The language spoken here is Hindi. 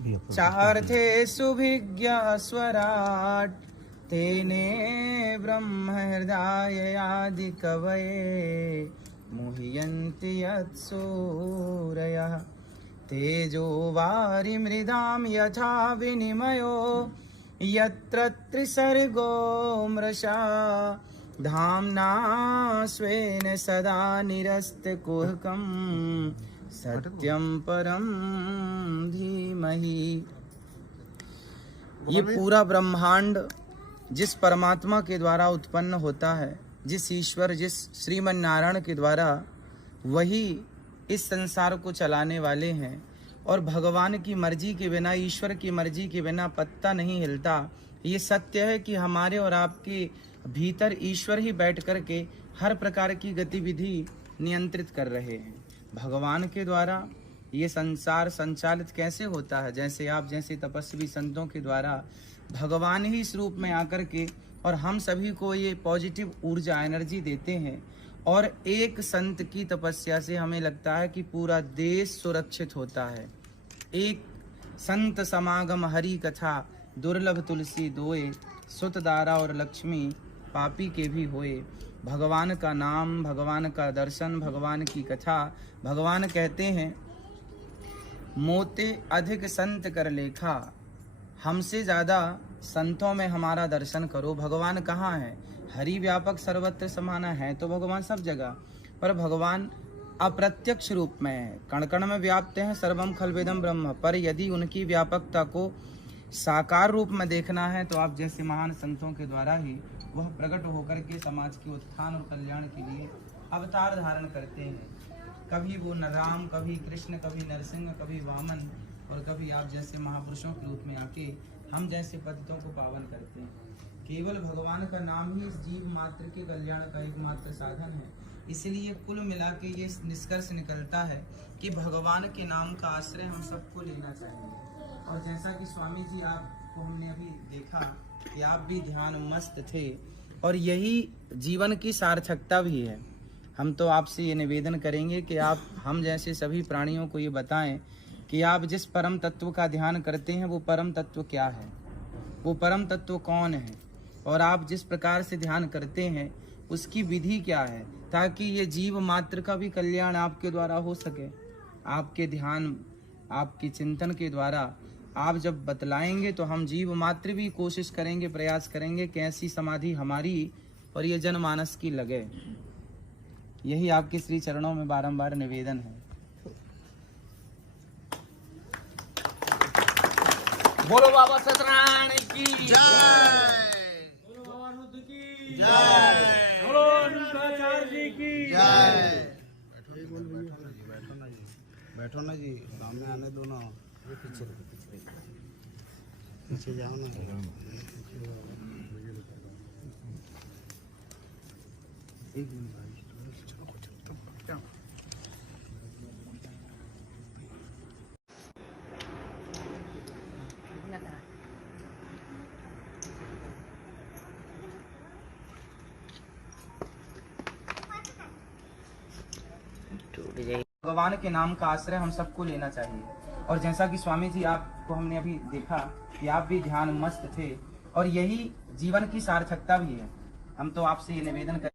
चार्थे सुभिज्ञ स्वराट तेने ब्रह्म हृदय आदि कवये मुह्यन्ति यत्सूरयः तेजो वारि मृदां यथा विनिमयो यत्र त्रिसर्गो मृषा धाम्ना स्वेन सदा निरस्तकुहकं सत्यं परं धीमहि। ये पूरा ब्रह्मांड जिस परमात्मा के द्वारा उत्पन्न होता है, जिस ईश्वर जिस श्रीमन नारायण के द्वारा, वही इस संसार को चलाने वाले हैं। और भगवान की मर्जी के बिना, ईश्वर की मर्जी के बिना पत्ता नहीं हिलता। ये सत्य है कि हमारे और आपके भीतर ईश्वर ही बैठ कर के हर प्रकार की गतिविधि नियंत्रित कर रहे हैं। भगवान के द्वारा ये संसार संचालित कैसे होता है? जैसे आप जैसे तपस्वी संतों के द्वारा भगवान ही इस रूप में आकर के और हम सभी को ये पॉजिटिव ऊर्जा एनर्जी देते हैं। और एक संत की तपस्या से हमें लगता है कि पूरा देश सुरक्षित होता है। एक संत समागम हरि कथा दुर्लभ तुलसी दोए सुत दारा और लक्ष्मी पापी के भी होए। भगवान का नाम, भगवान का दर्शन, भगवान की कथा। भगवान कहते हैं मोते अधिक संत कर लेखा, हमसे ज़्यादा संतों में हमारा दर्शन करो। भगवान कहाँ है? हरि व्यापक सर्वत्र समाना है तो भगवान सब जगह, पर भगवान अप्रत्यक्ष रूप में है, कण कण में व्याप्त हैं, सर्वम खलवेदम ब्रह्म। पर यदि उनकी व्यापकता को साकार रूप में देखना है तो आप जैसे महान संतों के द्वारा ही वह प्रकट होकर के समाज के उत्थान और कल्याण के लिए अवतार धारण करते हैं। कभी वो राम, कभी कृष्ण, कभी नरसिंह, कभी वामन, और कभी आप जैसे महापुरुषों के रूप में आके हम जैसे पतितों को पावन करते हैं। केवल भगवान का नाम ही इस जीव मात्र के कल्याण का एकमात्र साधन है। इसलिए कुल मिला के ये निष्कर्ष निकलता है कि भगवान के नाम का आश्रय हम सबको लेना चाहिए। और जैसा कि स्वामी जी आपको हमने अभी देखा कि आप भी ध्यान मस्त थे, और यही जीवन की सार्थकता भी है। हम तो आपसे ये निवेदन करेंगे कि आप हम जैसे सभी प्राणियों को ये बताएं कि आप जिस परम तत्व का ध्यान करते हैं वो परम तत्व क्या है, वो परम तत्व कौन है, और आप जिस प्रकार से ध्यान करते हैं उसकी विधि क्या है, ताकि ये जीव मात्र का भी कल्याण आपके द्वारा हो सके। आपके ध्यान, आपके चिंतन के द्वारा आप जब बतलाएंगे तो हम जीव मात्र भी कोशिश करेंगे, प्रयास करेंगे कि ऐसी समाधि हमारी और ये जनमानस की लगे। यही आपके श्री चरणों में बारंबार निवेदन है। बोलो बाबा सत्यनारायण की जय, बोलो बाबा रुद्र की जय, बोलो शंकराचार्य जी की जय। बैठो ना जी, सामने आने दो ना, पीछे जाओ ना। भगवान के नाम का आश्रय हम सबको लेना चाहिए। और जैसा कि स्वामी जी आपको हमने अभी देखा कि आप भी ध्यान मस्त थे, और यही जीवन की सार्थकता भी है। हम तो आपसे ये निवेदन करें